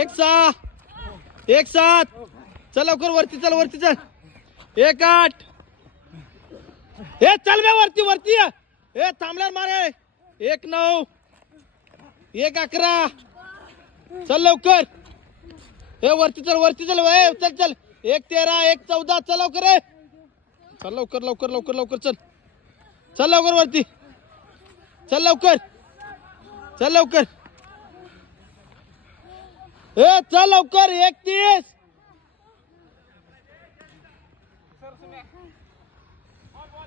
एक 6 एक 7 चल लवकर वरती चल 1 8 हे चल बे वरती हे थांबल्यावर मारे 1 9 1 11 चल लवकर हे वरती चल चल 1 13 1 14 चल लवकर रे चल लवकर चल लवकर वरती चल लवकर ए चल लवकर 31 आपला